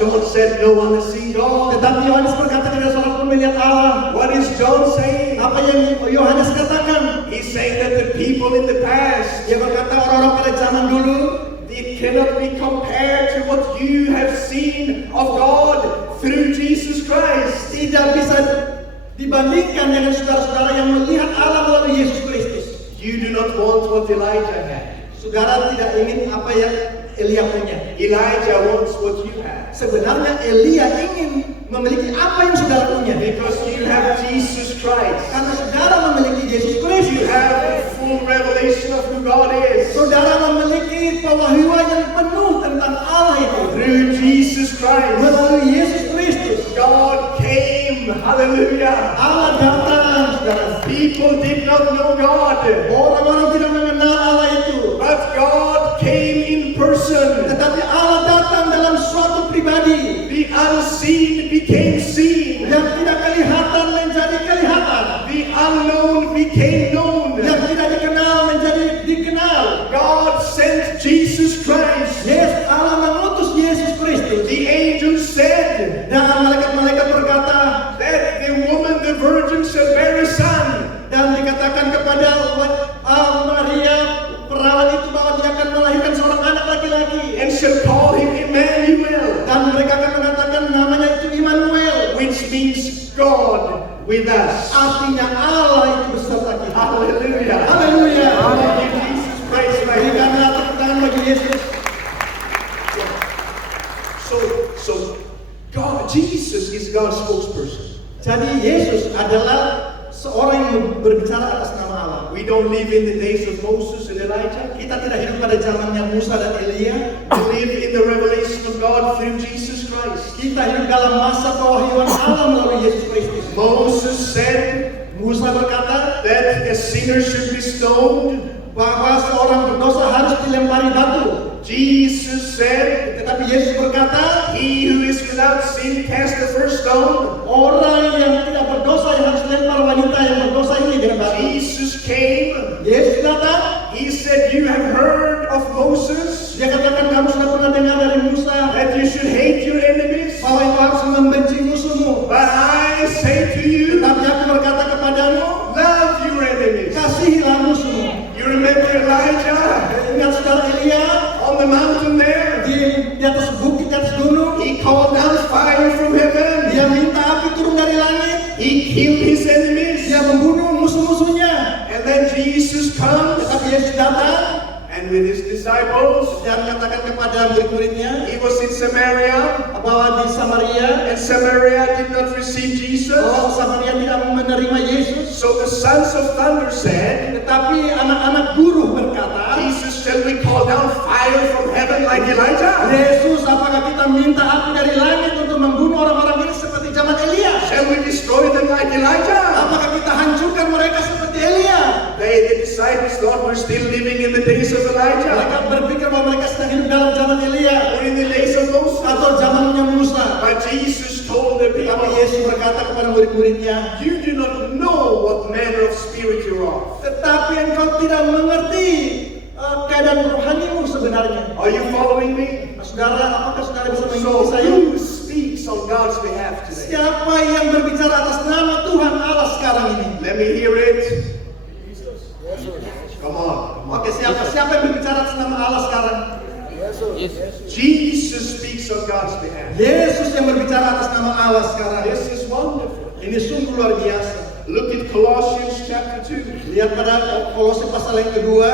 John said, no one has seen God. Tetapi Yohanes berkata tidak seorang pun melihat Allah. What is John saying? Apa yang Yohanes katakan? He's saying that the people in the past, Dia berkata orang-orang pada zaman dulu it cannot be compared to what you have seen of God through Jesus Christ. tidak bisa dibandingkan dengan saudara-saudara yang melihat Allah melalui Yesus Kristus. You do not want what Elijah had. Saudara tidak ingin apa yang Elia punya. Elijah wants what you have. Sebenarnya Elia ingin memiliki apa yang saudara punya. Because you have Jesus Christ. Karena saudara memiliki Yesus Kristus. You have the full revelation of who God is. Saudara memiliki pewahyuan yang penuh tentang Allah itu. Through Jesus Christ. Melalui Yesus Kristus. God came. Hallelujah. Allah datang, saudara. People did not know God. Orang-orang tidak mengenal Allah itu. But God came in person. Tetapi Allah datang dalam suatu pribadi. The unseen became seen. Yang tidak kelihatan menjadi kelihatan. The unknown became known. Yang tidak dikenal menjadi dikenal. God sent Jesus Christ. Yes, Allah mengutus Yesus Kristus. The angel said Dan malaikat-malaikat berkata, that the woman, the virgin, shall bear a son. dan dikatakan kepada Maria perawan itu bahwa dia akan melahirkan seorang anak laki-laki. And shall call him Emmanuel. Dan mereka akan mengatakan namanya itu Immanuel. Which means God with us. Artinya Allah itu beserta kita. Hallelujah. Haleluya. Give Jesus praise right now. Berikanlah tepuk tangan bagi Yesus. So God, Jesus is God's spokesperson. Jadi Yesus adalah seorang yang berbicara atas nama Allah. We don't live in the days of Moses and Elijah. Kita tidak hidup pada zamannya Musa dan Elia. We live in the revelation of God through Jesus Christ. Kita hidup dalam masa pewahyuan Allah melalui Yesus Kristus. Moses said Musa berkata that a sinner should be stoned. bahwa seorang berdosa harus dilempari batu. Jesus said, Tetapi Yesus berkata, he who is without sin cast the first stone. orang yang tidak berdosa yang harus lempar wanita yang berdosa ini dengan batu. Jesus came. Yesus datang. He said, you have heard of Moses, Dia katakan kamu sudah pernah dengar dari Musa that you should hate your enemies. bahwa engkau harus membenci musuhmu. But I say to you, Tetapi aku berkata kepadamu, love your enemies. kasihilah musuhmu. You remember Elijah Ingat saudara Elia on the mountain there? di atas bukit, di atas gunung. He called down fire from heaven. Dia minta api turun dari langit. He killed his enemies. Dia membunuh musuh-musuhnya. And then Jesus comes, Tetapi Yesus datang and with his disciples, dan katakan kepada murid-muridnya he was in Samaria, bahwa di Samaria, and Samaria did not receive Jesus. bahwa Samaria tidak menerima Yesus. So the sons of thunder said, Tetapi anak-anak buruh berkata, Jesus, shall we call down fire from heaven like Elijah? Yesus, apakah kita minta api dari langit untuk membunuh orang-orang ini seperti zaman Elia? Shall we destroy them like Elijah? Apakah kita hancurkan mereka seperti Elia? They, the disciples, thought we're still living in the days of Elijah, Mereka berpikir bahwa mereka sedang hidup dalam zaman Elia or in the days of Moses. atau zamannya Musa. But Jesus told the Tetapi people, Yesus berkata kepada murid-muridnya, you do not know what manner of spirit you're of. tetapi engkau tidak mengerti keadaan rohanimu sebenarnya. Are you following me? Saudara, apakah saudara bisa So mengikuti saya? who speaks on God's behalf today? Siapa yang berbicara atas nama Tuhan Allah sekarang ini? Let me hear it. Come on. Oke, siapa yang berbicara atas nama Allah sekarang? Jesus speaks on God's behalf. Yesus yang berbicara atas nama Allah sekarang. This is wonderful. Ini sungguh luar biasa. Look at Colossians chapter 2 Lihat pada Kolose pasal yang kedua,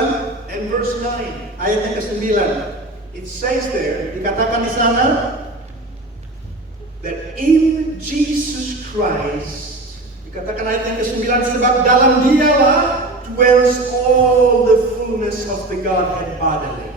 and verse 9. ayat yang ke-9. It says there Dikatakan di sana, that in Jesus Christ dikatakan ayat yang ke-9, sebab dalam Dialah dwells all the fullness of the Godhead bodily.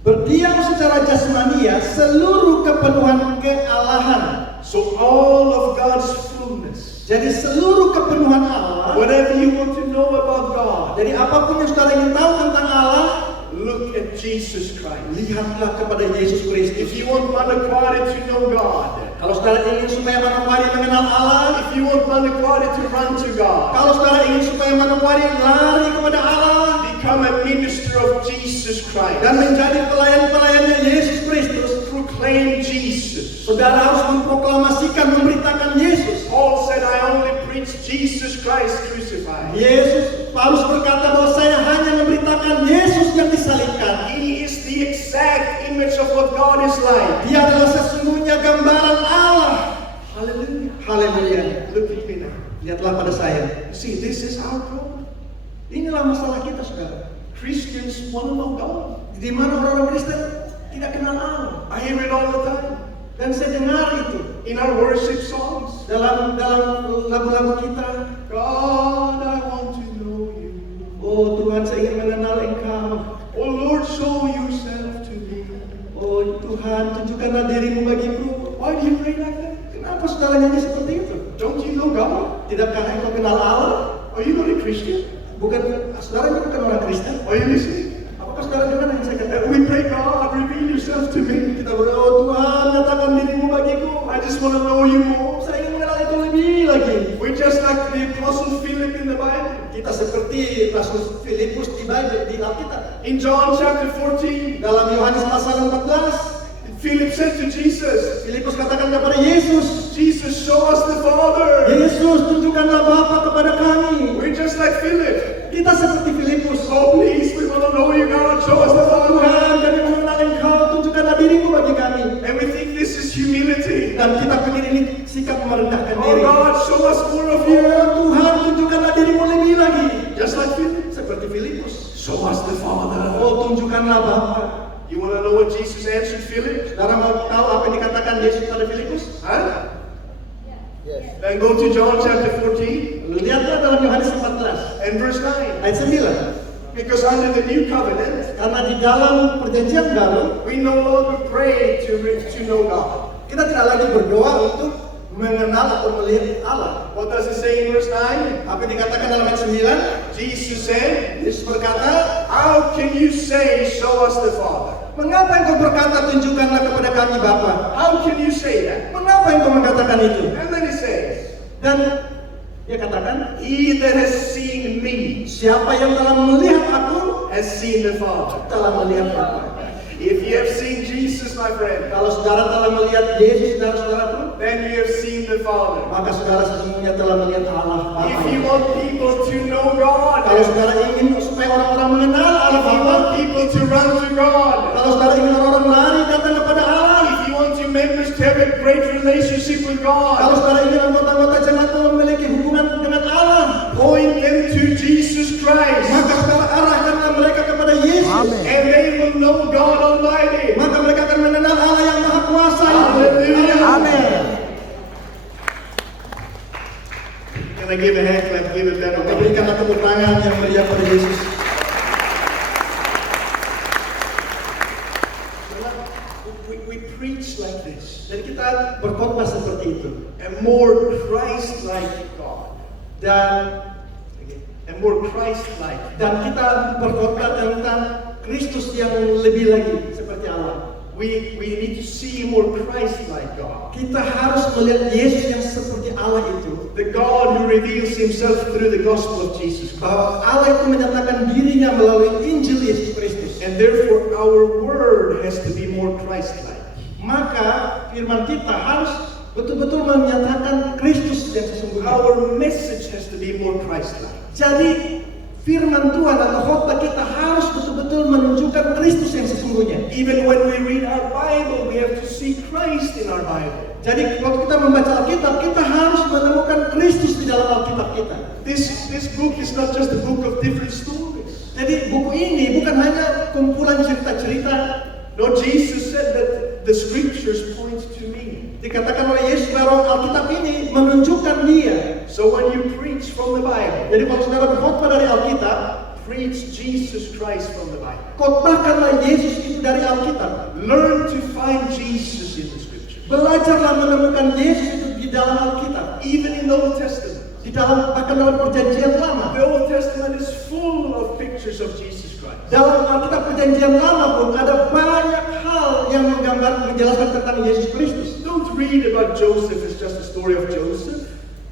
berdiam secara jasmania seluruh kepenuhan kealahan. So all of God's fullness. Jadi seluruh kepenuhan Allah. Whatever you want to know about God, Jadi apapun yang saudara ingin tahu tentang Allah, look at Jesus Christ. lihatlah kepada Yesus Kristus. If you want Manakwari to know God, Kalau saudara ingin supaya Manokwari mengenal Allah, if you want Manakwari to run to God, kalau saudara ingin supaya Manokwari lari kepada Allah become a minister of Jesus Christ. dan menjadi pelayan-pelayannya Yesus Kristus, Through proclaim Jesus. Saudara harus memproklamasikan, memberitakan Yesus. Paul said, I only preach Jesus Christ crucified. Paulus berkata bahwa saya hanya memberitakan Yesus yang disalibkan. He is the exact image of what God is like. Dia adalah sesungguhnya gambaran Allah. Hallelujah. Haleluya. Look at me now. Lihatlah pada saya. You see, this is our problem. Inilah masalah kita, saudara. Christians want to know God. Di mana orang-orang Kristen tidak kenal Allah. I hear it all the time. Dan saya dengar itu In our worship songs. dalam lagu-lagu kita. God, I want to know you. Oh Tuhan, saya ingin mengenal Engkau. Oh Lord, show yourself to me. Oh Tuhan, tunjukkanlah dirimu bagiku. Why do you pray like that? Kenapa saudara nyanyi seperti itu? Don't you know God? Tidakkah engkau kenal Allah? Are you not a Christian? Saudara ini bukan orang Kristen. Are you listening? Apakah saudara dengar yang saya katakan? We pray, God, reveal yourself to me. Kita berdoa, oh Tuhan, nyatakan dirimu bagiku. I just want to know you more. Saya ingin mengenal itu lebih lagi. We're just like the Apostle Philip in the Bible. Kita seperti Rasul Filipus di Bible, di Alkitab. In John chapter 14, Dalam Yohanes pasal 14, Philip said to Jesus, Filipus katakan kepada Yesus, Jesus, show us the Father. Yesus, tunjukkanlah Bapa kepada kami. We're just like Philip. Kita seperti Filipus. Oh, please, we want to know you, God. Show us the Tuhan, Father. kami mengenal Engkau, tunjukkanlah dirimu bagi kami. And we think this is humility. Dan kita pikir ini sikap merendahkan Oh, diri. God, show us more of you. Oh Tuhan, tunjukkanlah dirimu lebih lagi. Just like Philip. Seperti Filipus. Show us the Father. Oh, tunjukkanlah Bapa. You want to know what Jesus answered Philip? Saudara mau tahu apa yang dikatakan Yesus pada Filipus? Huh? Then go to John chapter 14 Lihatlah dalam Yohanes 14 and verse 9. ayat 9. Because under the new covenant, Karena di dalam perjanjian baru, we no longer pray to know God. kita tidak lagi berdoa untuk mengenal atau melihat Allah. What does it say in verse 9? Apa yang dikatakan dalam ayat 9? Jesus said, Yesus berkata, how can you say, show us the Father? mengapa engkau berkata, tunjukkanlah kepada kami Bapa? How can you say that? Mengapa engkau mengatakan itu? And then he says, Dan dia katakan, he that has seen me siapa yang telah melihat aku, has seen the Father. telah melihat Bapa. If you have seen Jesus, my friend, Kalau saudara telah melihat Yesus, saudara-saudaraku, then you have seen the Father. maka saudara sesungguhnya telah melihat Allah Bapa. If you want people to know God, Kalau saudara ingin supaya orang-orang mengenal Allah if you Bapa, want people to run to God, kalau saudara ingin orang-orang lari datang kepada Allah, if you want your members to have a great relationship with kalau God, saudara ingin anggota-anggota jemaat memiliki hubungan dengan Allah, point them to Jesus Christ, maka saudara arahkanlah mereka kepada Yesus. and they will know God Almighty. Maka mereka akan mengenal Allah yang Maha Kuasa. Haleluya. Amin. Can I give a hand clap? Give it that Maka berikanlah tepuk tangan yang meriah pada Yesus. We preach like this, Dan kita berkhotbah seperti itu. and more Christ-like God, Dan more Christ-like. kita berkhotbah tentang Kristus yang lebih lagi seperti Allah. We need to see more Christ-like God. Kita harus melihat Yesus yang seperti Allah itu. The God who reveals himself through the gospel of Jesus Christ. Bahwa Allah itu menyatakan dirinya melalui Injil Yesus Kristus. And therefore our word has to be more Christ-like. Maka firman kita harus betul-betul menyatakan Kristus yang sesungguhnya. Our message has to be more Christ-like. Jadi firman Tuhan atau khotbah kita harus betul-betul menunjukkan Kristus yang sesungguhnya. Even when we read our Bible, we have to see Christ in our Bible. Jadi waktu kita membaca Alkitab, kita harus menemukan Kristus di dalam Alkitab kita. This book is not just a book of different stories. Jadi buku ini bukan hanya kumpulan cerita-cerita. No, Jesus said that the scriptures point to me. Dikatakan oleh Yesus bahwa Alkitab ini menunjukkan Dia. So when you preach from the Bible, Jadi kalau saudara berkhotbah dari Alkitab, preach Jesus Christ from the Bible. khotbahkanlah Yesus itu dari Alkitab. Learn to find Jesus in the scriptures. Belajarlah menemukan Yesus itu di dalam Alkitab. Even in the Old Testament. Di dalam bahkan dalam perjanjian lama. The Old Testament is full of pictures of Jesus Christ. Dalam Alkitab perjanjian lama pun ada banyak hal yang menjelaskan tentang Yesus Kristus. Don't read about Joseph as just a story of Joseph.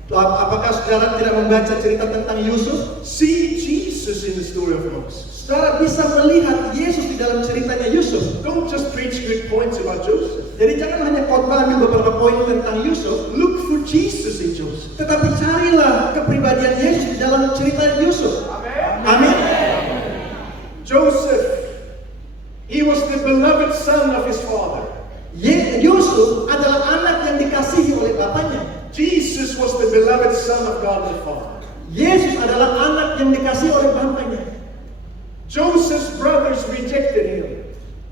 Apakah saudara tidak membaca cerita tentang Yusuf? See Jesus Jesus in the story of Moses. Saudara bisa melihat Yesus di dalam ceritanya Yusuf. Don't just preach good points about Joseph. Jadi jangan hanya khotbah ambil beberapa poin tentang Yusuf, Look for Jesus in Joseph. tetapi carilah kepribadian Yesus di dalam cerita Yusuf. Amin. Joseph, he was the beloved son of his father. Yusuf adalah anak yang dikasihi oleh bapaknya. Jesus was the beloved son of God the Father. Yesus adalah anak yang dikasihi oleh bapaknya. Joseph's brothers rejected him.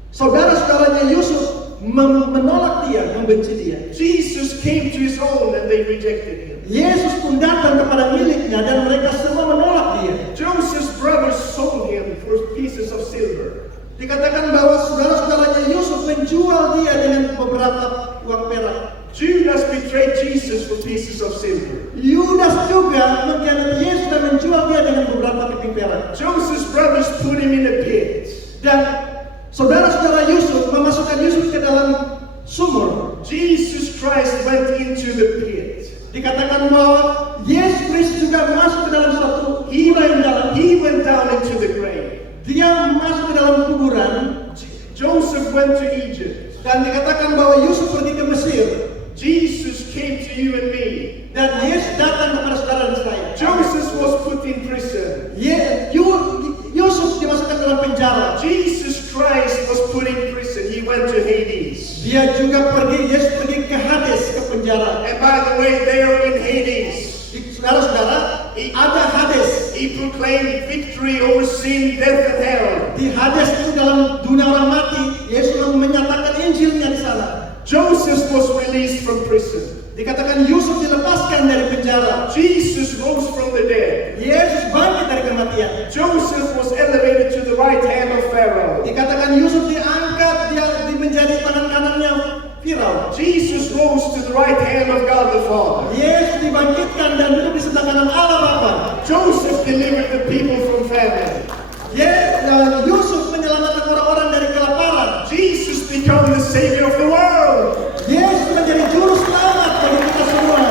Saudara-saudaranya Yusuf menolak dia, membenci dia. Jesus came to his own and they rejected him. Yesus pun datang kepada miliknya dan mereka semua menolak dia. Joseph's brothers sold him for pieces of silver. Dikatakan bahwa saudara-saudaranya Yusuf menjual dia dengan beberapa uang perak. Judas betrayed Jesus for pieces of silver. Yudas juga mengkhianati Yesus dan menjual dia dengan beberapa keping perak. Joseph's brothers put him in a pit. Dan saudara-saudara Yusuf memasukkan Yusuf ke dalam sumur. Jesus Christ went into the pit. Dikatakan bahwa Yesus Kristus juga masuk ke dalam suatu kuburan dalam. He went down into the grave. Dia masuk ke dalam kuburan. Joseph went to Egypt. Dan dikatakan bahwa Yusuf pergi ke Mesir. Jesus came to you and me. Dan Yesus datang kepada saudara dan saya. Joseph was put in prison. Yusuf dimasukkan dalam penjara. Jesus Christ was put in prison. He went to Hades. Dia juga Yesus pergi ke Hades, ke penjara. And by the way, there in Hades, Saudara-saudara, ada Hades. he proclaimed victory over sin, death, and hell. Di Hades itu dalam dunia orang mati, Yesus menyatakan Injilnya di sana. Joseph was released from prison. Dikatakan Yusuf dilepaskan dari penjara. Jesus rose from the dead. Yesus bangkit dari kematian. Joseph was elevated to the right hand of Pharaoh. Dikatakan Yusuf diangkat, dia menjadi tangan kanannya Firaun. Jesus rose to the right hand of God the Father. Yesus dibangkitkan dan duduk di sebelah kanan Allah Bapa. Joseph delivered the people from famine. Yusuf menyelamatkan orang-orang dari kelaparan. Jesus became the Savior of the world. Yesus menjadi juru selamat bagi kita semua.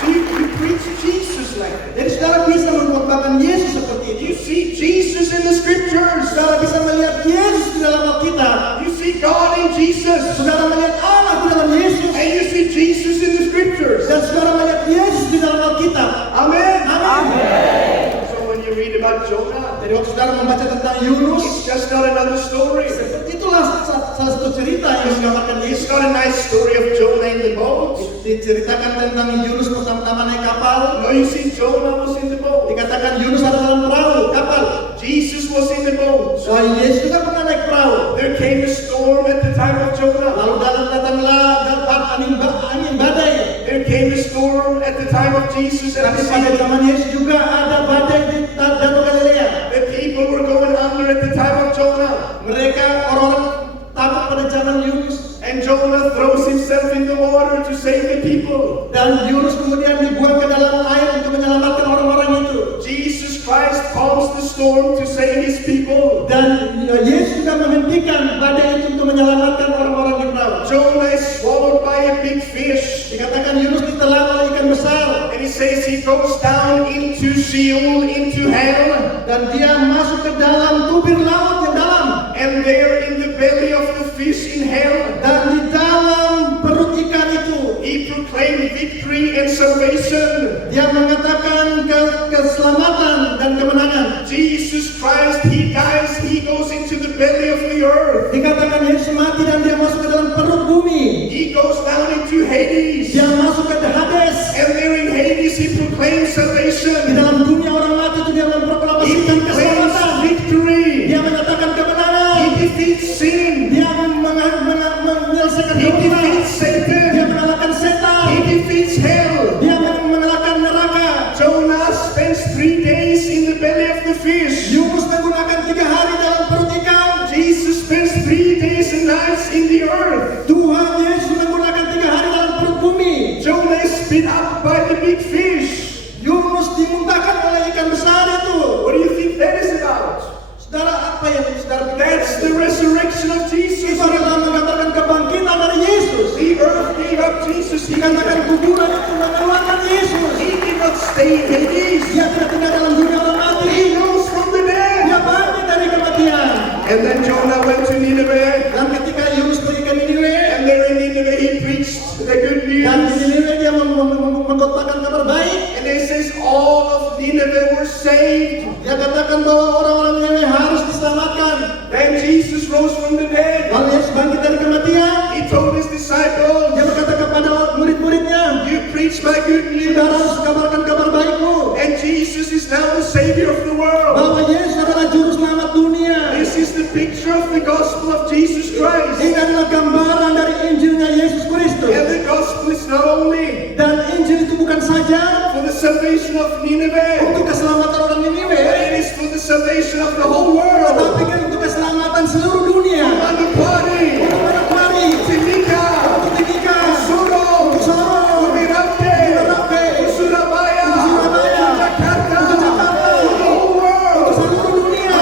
So you preach Jesus like that. Jadi saudara bisa mengkhotbahkan Yesus seperti ini. You see Jesus in the scriptures. Saudara bisa melihat Yesus di dalam Alkitab. You see God in Jesus. Saudara melihat Allah di dalam Yesus. And you see Jesus in the scriptures. Dan saudara melihat Yesus di dalam Alkitab. Amen. Amin. So when you read about Jonah, Jadi waktu saudara membaca tentang Yunus, it's just not another story. itulah salah satu cerita yang menggambarkan It's Yesus. not a nice story of Jonah in the boat. Diceritakan tentang Yunus pertama-tama naik kapal. No, you see Jonah was in the boat. Dikatakan Yunus ada dalam perahu, kapal. Jesus was in the boat. Yesus juga pernah naik perahu. There came a storm at the time of Jonah. Lalu datanglah angin badai. There came a storm at the time of Jesus at Tapi the pada sea. zaman Yesus juga ada badai di Danau Galilea. The people were going under at the time of Jonah. Mereka orang-orang takut pada zaman Yunus. And Jonah throws himself in the water to save the people. Dan Yunus kemudian dibuang ke dalam air untuk menyelamatkan orang-orang itu. Jesus Christ calms the storm to save his people. Dan Yesus juga menghentikan badai itu untuk menyelamatkan orang-orang di perahu. Jonah is swallowed by a big fish. Dikatakan Yunus ditelan oleh ikan besar. And he says he goes down into Sheol, into hell. Dan dia masuk ke dalam tubir laut yang dalam. And there in the belly of the fish in hell, Dan di dalam perut ikan itu, he proclaimed victory and salvation. dia mengatakan keselamatan dan kemenangan. Jesus Christ, he dies, he goes into the belly of the earth. Dikatakan Yesus mati dan dia masuk ke dalam perut bumi. He goes down into Hades. Dia masuk ke Hades. And there in Hades, he proclaims Di salvation. dalam dunia orang mati itu dia He memproklamasikan proclaims keselamatan. victory. Dia menyatakan kemenangan. He defeats sin. Dia menyelesaikan He dosa. defeats Dia Satan. mengalahkan setan. He defeats hell. Dia mengalahkan neraka. Jonah spends 3 days in the belly of the fish. Yunus menggunakan 3 hari dalam perut ikan. Jesus spends 3 days and nights in the earth. Tuhan Yesus menggunakan 3 hari dalam perut bumi. Jonah is spit up by the big fish. Yunus dimuntahkan oleh ikan besar itu. What do you think that is about? Saudara, apa yang saudara pikir? That's the resurrection of Jesus. Itu adalah mengatakan kebangkitan dari Yesus. The earth gave up Jesus. He Dikatakan kuburan itu mengeluarkan Yesus. did not stay in Hades. Dia tidak tinggal dalam dunia orang saved. Dia katakan bahwa orang-orang Niniwe harus diselamatkan. Then Jesus rose from the dead. Lalu Yesus bangkit dari kematian. He told his disciples, Dia berkata kepada murid-muridnya, you preach my good news. saudara harus kabarkan kabar baikku. And Jesus is now the Savior of the world. Bahwa Yesus adalah juru selamat dunia. This is the picture of the gospel of Jesus Christ. Ini adalah gambaran dari Injilnya Yesus Kristus. And the gospel is not only Dan Injil itu bukan saja for the salvation of Nineveh, untuk keselamatan orang Niniwe, but it is for the salvation of the whole world. tetapi kan untuk keselamatan seluruh dunia. Manupari, Untuk Manokwari, Timika, untuk Timika, Suro, untuk Solo, Umirake, Merauke, Surabaya, Surabaya, Jakarta, untuk Jakarta, the whole world. untuk seluruh dunia.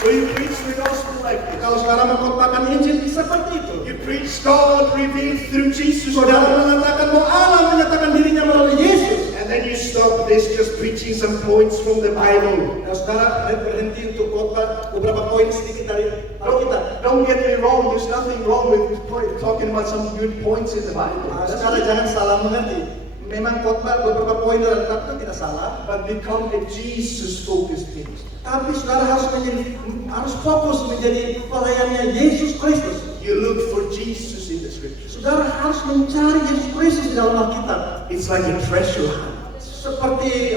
So you preach the gospel like this. Kalau saudara mengkhotbahkan Injil seperti itu, You preach God revealed through Jesus saudara Christ. mengatakan bahwa Allah menyatakan dirinya melalui Yesus. And then you stop this just preaching some points from the Bible. Nah, saudara berhenti untuk khotbah beberapa poin sedikit dari Alkitab. Don't get me wrong, there's nothing wrong with talking about some good points in the Bible. Saudara jangan salah mengerti. Memang khotbah beberapa poin dari Alkitab itu tidak salah, But become a Jesus-focused ministry. tapi saudara harus fokus menjadi pelayannya Yesus Kristus. You look for Jesus in the scriptures. Saudara harus mencari Yesus Kristus di dalam Alkitab. It's like a treasure hunt. Seperti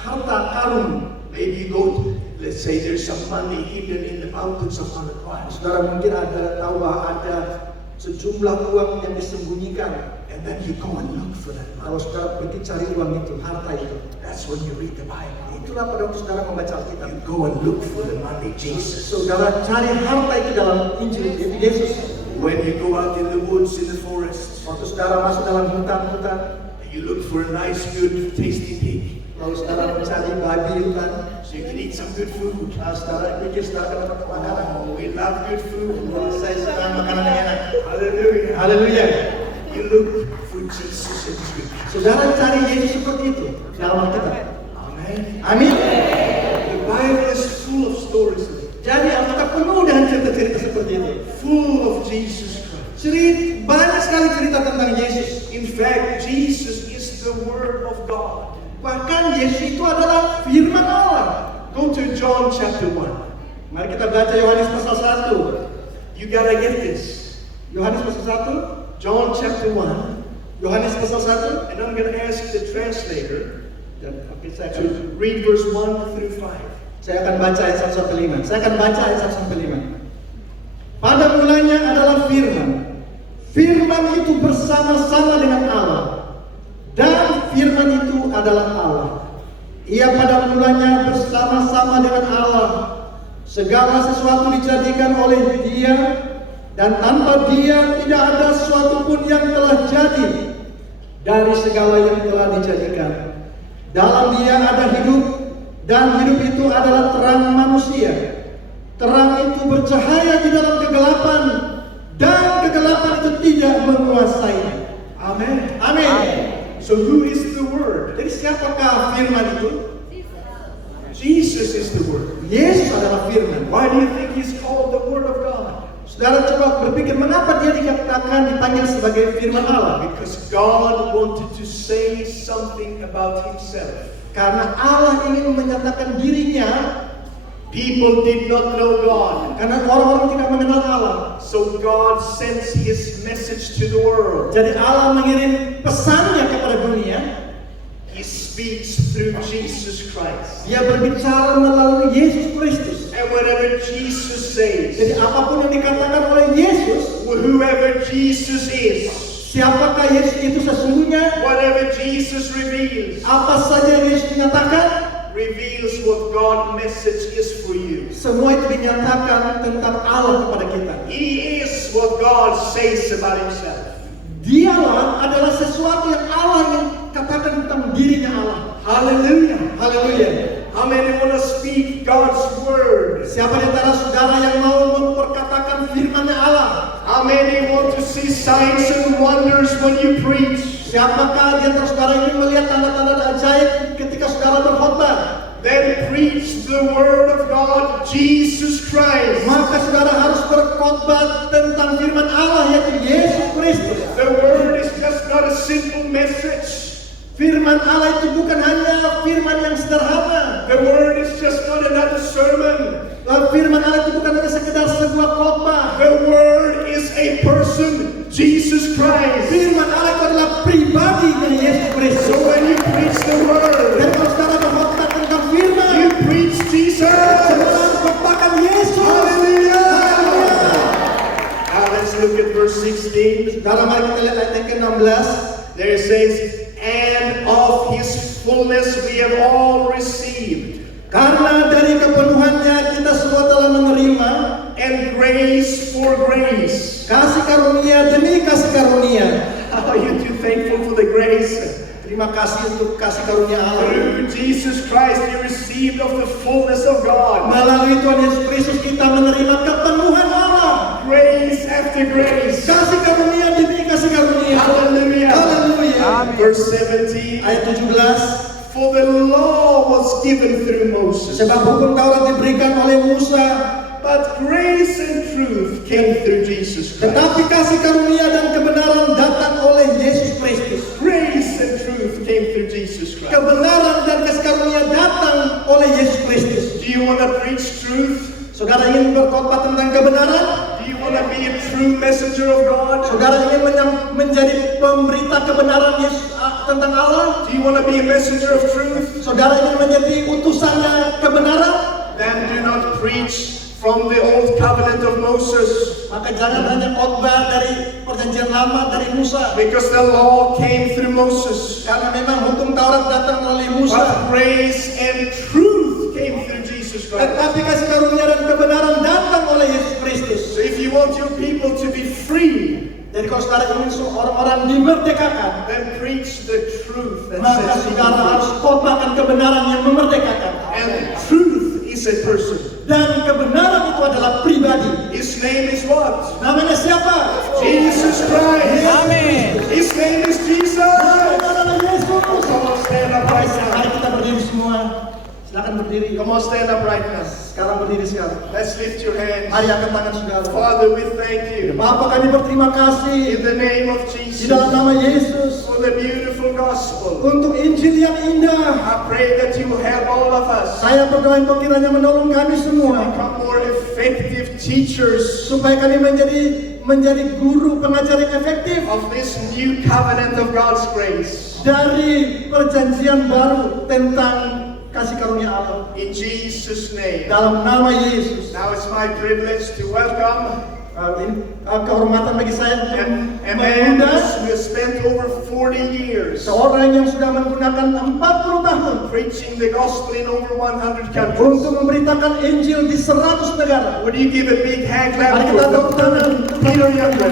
harta karun. Maybe you go to, let's say there's some money hidden in the mountains of Manupari. Saudara mungkin tahu bahwa ada sejumlah uang yang disembunyikan. And then you go and look for that money. Kalau saudara pergi cari uang itu, harta itu, That's when you read the Bible. itulah pada waktu saudara membaca Alkitab. You go and look for the money, Jesus. Saudara cari harta itu dalam Injil Yesus. When you go out in the woods, in the forest, Waktu saudara masuk dalam hutan-hutan, you look for a nice, good, tasty pig. lalu saudara mencari babi hutan, So you can eat some good food. saudara pikir saudara akan dapat makanan. Oh, we love good food. Saya suka makanan yang enak. Hallelujah. Haleluya. You look for Jesus in the scripture. Saudara cari Yesus seperti itu dalam Alkitab. Amen. Amin. The Bible is full of stories of it. Jadi Alkitab penuh dengan cerita-cerita seperti itu. Full of Jesus Christ. Banyak sekali cerita tentang Yesus. In fact, Jesus is the Word of God. Bahkan Yesus itu adalah firman Allah. Go to John chapter 1. Mari kita baca Yohanes pasal 1. You gotta get this. Yohanes pasal 1. John chapter 1. Yohanes pasal 1. And I'm gonna ask the translator Dan saya to akan, read verse 1 through 5. saya akan baca ayat 1 sampai 5. Saya akan baca ayat 1 sampai 5. Pada mulanya adalah firman. Firman itu bersama-sama dengan Allah. Dan firman itu adalah Allah. Ia pada mulanya bersama-sama dengan Allah. Segala sesuatu dijadikan oleh Dia, dan tanpa Dia tidak ada sesuatu pun yang telah jadi dari segala yang telah dijadikan. Dalam Dia ada hidup, dan hidup itu adalah terang manusia. Terang itu bercahaya di dalam kegelapan, dan kegelapan itu tidak menguasainya. Amen. Amin. So who is the Word? Jadi siapakah firman itu? Jesus is the Word. Yesus adalah firman. Why do you think He's called the Word of God? Saudara coba berpikir mengapa dia dikatakan dipanggil sebagai firman Allah? Because God wanted to say something about Himself. Karena Allah ingin menyatakan dirinya. People did not know God. Karena orang-orang tidak mengenal Allah. So God sends His message to the world. Jadi Allah mengirim pesannya kepada dunia. He speaks through Jesus Christ. Dia berbicara melalui Yesus Kristus. And whatever Jesus says, Jadi apapun yang dikatakan oleh Yesus, whoever Jesus is, siapakah Yesus itu sesungguhnya, whatever Jesus reveals, apa saja yang Yesus menyatakan, reveals what God's message is for you. semua itu dinyatakan tentang Allah kepada kita. He is what God says about Himself. Dialah adalah sesuatu yang Allah ingin katakan tentang dirinya Allah. Hallelujah. Haleluya. How many want to speak God's word? Siapa di antara saudara yang mau memperkatakan firman-Nya Allah? How many want to see signs and wonders when you preach? Siapakah di antara saudara yang ingin melihat tanda-tanda ajaib ketika saudara berkhotbah? Then preach the word of God, Jesus Christ. Maka saudara harus berkhotbah tentang firman Allah, yaitu Yesus Kristus. The word is just not a simple message. Firman Allah itu bukan hanya firman yang sederhana. The Word is just not another sermon. Firman Allah itu bukan hanya sekedar sebuah khotbah. The Word is a person, Jesus Christ. Firman Allah itu adalah pribadi dari Yesus Kristus. So when you preach the Word, Dan kalau saudara berkhotbah tentang firman, you preach Jesus. saudara khotbahkan Yesus. Hallelujah! Now let's look at verse 16. Saudara, mari kita lihat ayat yang ke-16. There it says, and of His fullness we have all received, Karena dari kepenuhannya kita semua telah menerima and grace for grace. kasih karunia demi kasih karunia. Are you too thankful for the grace? Terima kasih untuk kasih karunia Allah. Through Jesus Christ you received of the fullness of God. Melalui Tuhan Yesus Kristus kita menerima kepenuhan Allah. Grace after grace. Kasih karunia demi kasih karunia. Hallelujah. Haleluya. Verse 17. Ayat 17. For the law was given through Moses, Sebab hukum Taurat diberikan oleh Musa, but grace and truth came through Jesus Christ. tetapi kasih karunia dan kebenaran datang oleh Yesus Kristus. Grace and truth came through Jesus Christ. Kebenaran dan kasih karunia datang oleh Yesus Kristus. Do you want to preach truth? Saudara ingin berkhotbah tentang kebenaran? Do you want to be a true messenger of God? Saudara ingin menjadi pemberita kebenaran Yesus tentang Allah? Do you want to be a messenger of truth? Saudara ingin menjadi utusannya kebenaran? Then do not preach from the old covenant of Moses, Maka jangan hanya khotbah dari perjanjian lama dari Musa. because the law came through Moses, Karena memang hukum Taurat datang melalui Musa. but grace and truth came through Jesus Christ. Tetapi kasih karunia dan kebenaran datang oleh Yesus Kristus. So if you want your people to be free, Jadi kalau saudara ingin orang-orang dimerdekakan, then preach the truth that maka sets you saudara harus free. khotbahkan kebenaran yang memerdekakan. And truth is a person. Dan kebenaran itu adalah pribadi. His name is what? Namanya siapa? Jesus Christ. Amin. His name is Jesus. Namanya adalah Yesus. Come on, stand up right now. Mari kita berdiri semua. Silakan berdiri. Come on, stand up right now. Sekarang berdiri sekarang. Let's lift your hands. Mari angkat tangan saudara. Father, we thank you Bapa, kami berterima kasih in the name of di Jesus dalam nama Yesus for the beautiful gospel. untuk Injil yang indah. I pray that you will help all of us Saya berdoa untuk kiranya menolong kami semua become more effective teachers supaya kami menjadi guru pengajar yang efektif of this new covenant of God's grace. dari perjanjian baru tentang kasih karunia Allah. In Jesus' name. Dalam nama Yesus. Now it's my privilege to welcome Kehormatan bagi saya untuk a man mengundang who has spent over 40 years seorang yang sudah menggunakan 40 tahun preaching the gospel in over 100 countries. untuk memberitakan Injil di 100 negara. Would you give a big hand clap Mari for kita tepuk tangan. Peter Youngren?